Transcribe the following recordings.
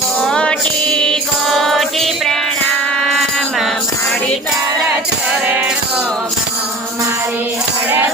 કોટી કોટી પ્રણામ. મારી તારા ચરણોમાં મારી હળ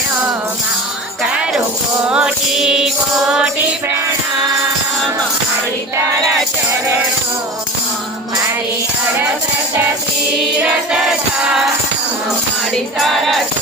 ચરણોમાં કરું કોટી કોટી પ્રણામ મારી તારા ચરણોમાં મારી અડસ શિર સદા મારી તારા